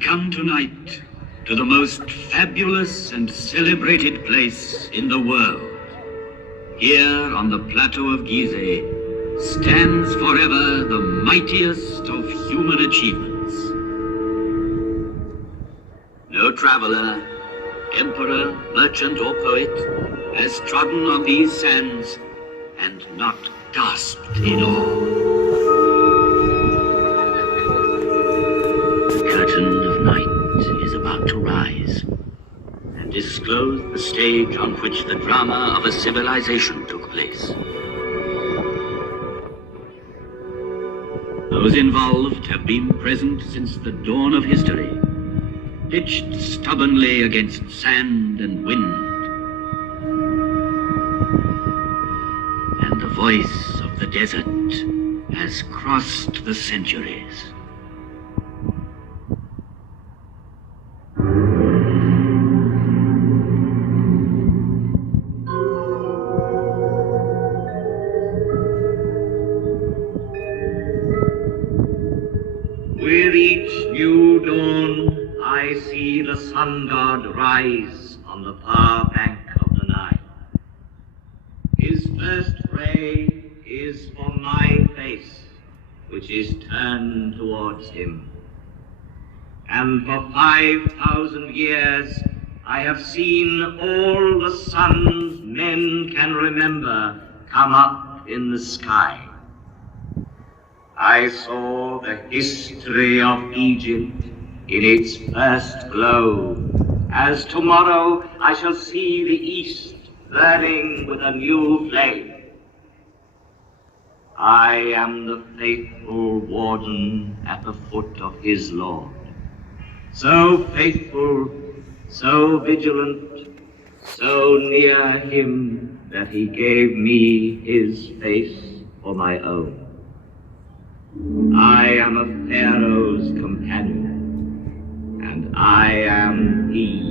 have come tonight to the most fabulous and celebrated place in the world. Here on the plateau of Gizeh stands forever the mightiest of human achievements. No traveler, emperor, merchant or poet has trodden on these sands and not gasped in awe. The curtain of night is about to rise and disclose the stage on which the drama of a civilization took place. Those involved have been present since the dawn of history, pitched stubbornly against sand and wind. And the voice of the desert has crossed the centuries. With each new dawn, I see the sun god rise on the far bank of the Nile. His first ray is for my face, which is turned towards him. And for 5,000 years, I have seen all the suns men can remember come up in the sky. I saw the history of Egypt in its first glow, as tomorrow I shall see the East burning with a new flame. I am the faithful warden at the foot of his Lord, so faithful, so vigilant, so near him that he gave me his face for my own. I am a pharaoh's companion, and I am he,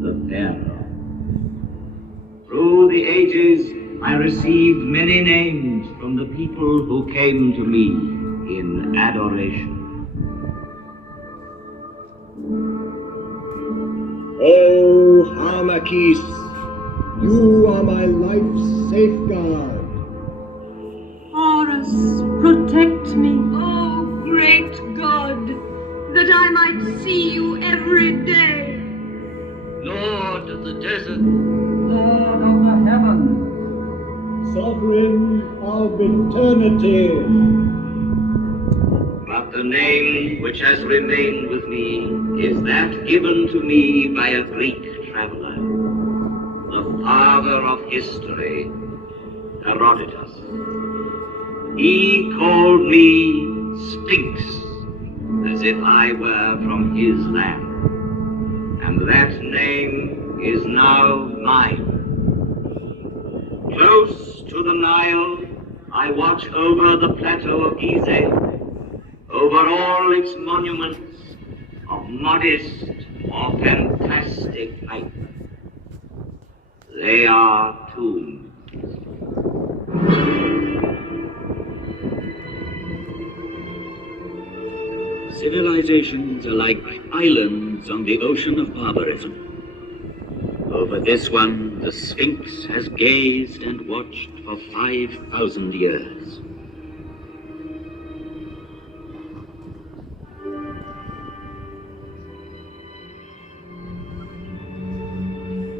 the pharaoh. Through the ages, I received many names from the people who came to me in adoration. O Harmakis, you are my life's safeguard. Horus, protect me, oh great God, that I might see you every day. Lord of the desert, Lord of the heavens, Sovereign of eternity. but the name which has remained with me is that given to me by a Greek traveler, the father of history, Herodotus. He called me Sphinx, as if I were from his land, and that name is now mine. Close to the Nile, I watch over the plateau of Gizeh, over all its monuments of modest or fantastic height. They are tombs. Civilizations are like islands on the ocean of barbarism. Over this one, the Sphinx has gazed and watched for 5,000 years.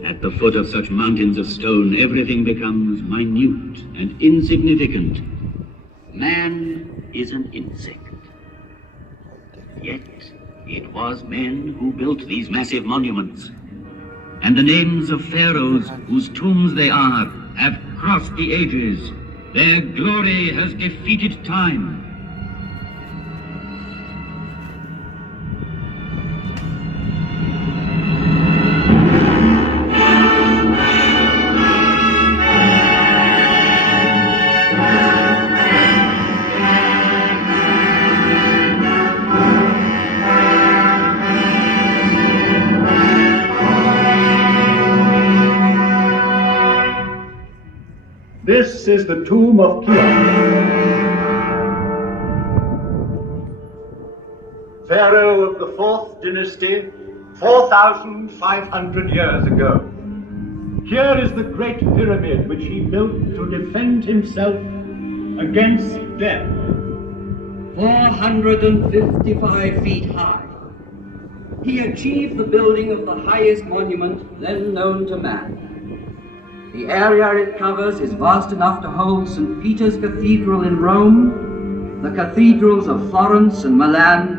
At the foot of such mountains of stone, everything becomes minute and insignificant. Man is an insect. Yet it was men who built these massive monuments. And the names of pharaohs whose tombs they are have crossed the ages. Their glory has defeated time. This is the tomb of Cheops. pharaoh of the 4th dynasty, 4,500 years ago. Here is the great pyramid which he built to defend himself against death. 455 feet high. He achieved the building of the highest monument then known to man. The area it covers is vast enough to hold St. Peter's Cathedral in Rome, the cathedrals of Florence and Milan,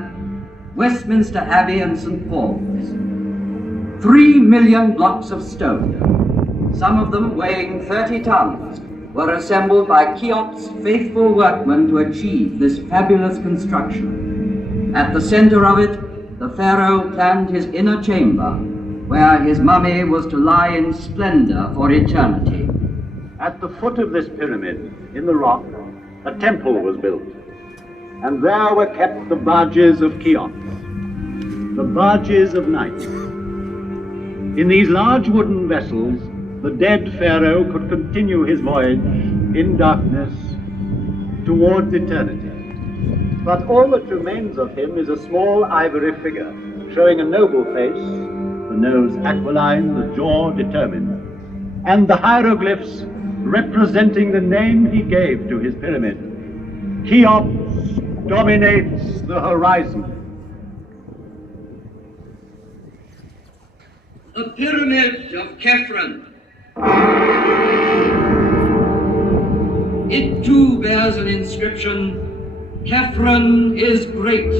Westminster Abbey and St. Paul's. 3 million blocks of stone, some of them weighing 30 tons, were assembled by Cheops' faithful workmen to achieve this fabulous construction. At the center of it, the pharaoh planned his inner chamber, where his mummy was to lie in splendor for eternity. At the foot of this pyramid, in the rock, a temple was built, and there were kept the barges of Cheops, the barges of night. In these large wooden vessels, the dead pharaoh could continue his voyage in darkness towards eternity. But all that remains of him is a small ivory figure, showing a noble face, the nose aquiline, the jaw determined, and the hieroglyphs representing the name he gave to his pyramid. Cheops dominates the horizon. The Pyramid of Khephren. It too bears an inscription, Khephren is great.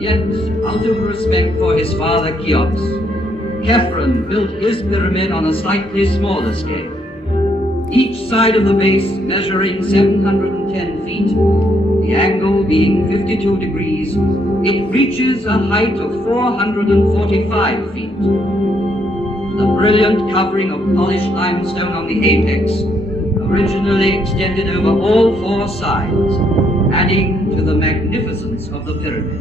Yet, out of respect for his father Cheops, Khephren built his pyramid on a slightly smaller scale. Each side of the base measuring 710 feet, the angle being 52 degrees, it reaches a height of 445 feet. The brilliant covering of polished limestone on the apex originally extended over all 4 sides, adding to the magnificence of the pyramid.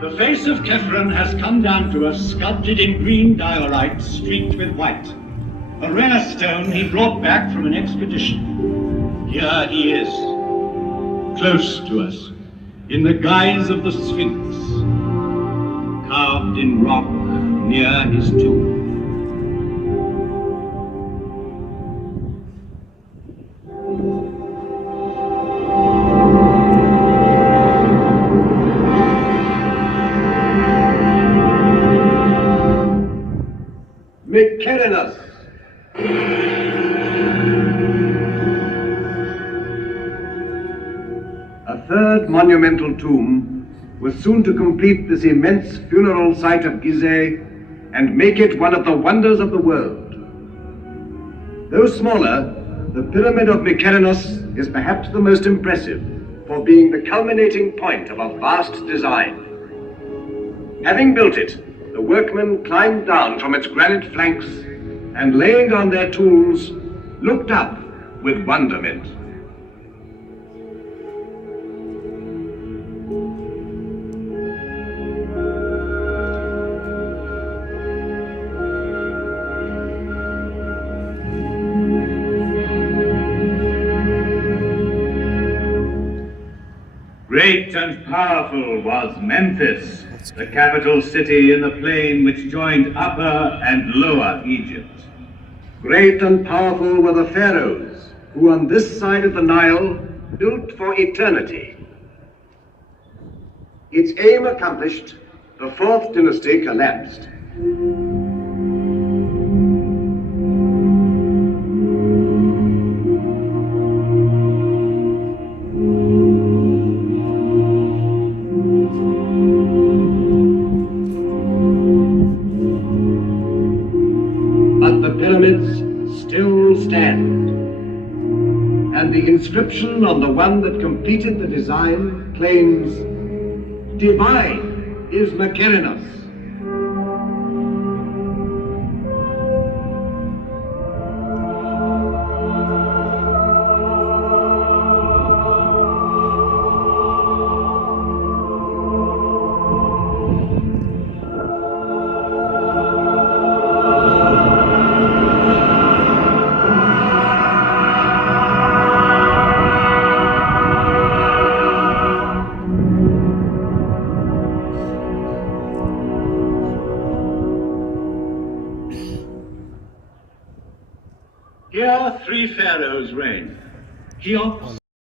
The face of Khephren has come down to us sculpted in green diorite streaked with white, a rare stone he brought back from an expedition. Here he is, close to us, in the guise of the Sphinx, carved in rock near his tomb. Mykonos. A third monumental tomb was soon to complete this immense funeral site of Gizeh and make it one of the wonders of the world. Though smaller, the Pyramid of Mykonos is perhaps the most impressive for being the culminating point of a vast design. Having built it, the workmen climbed down from its granite flanks and, laying down their tools, looked up with wonderment. Great and powerful was Memphis, the capital city in the plain which joined Upper and Lower Egypt. Great and powerful were the pharaohs, who on this side of the Nile built for eternity. Its aim accomplished, the 4th dynasty collapsed. Still stand, and the inscription on the one that completed the design claims, "Divine is Mykonos." Here 3 pharaohs reigned: Cheops,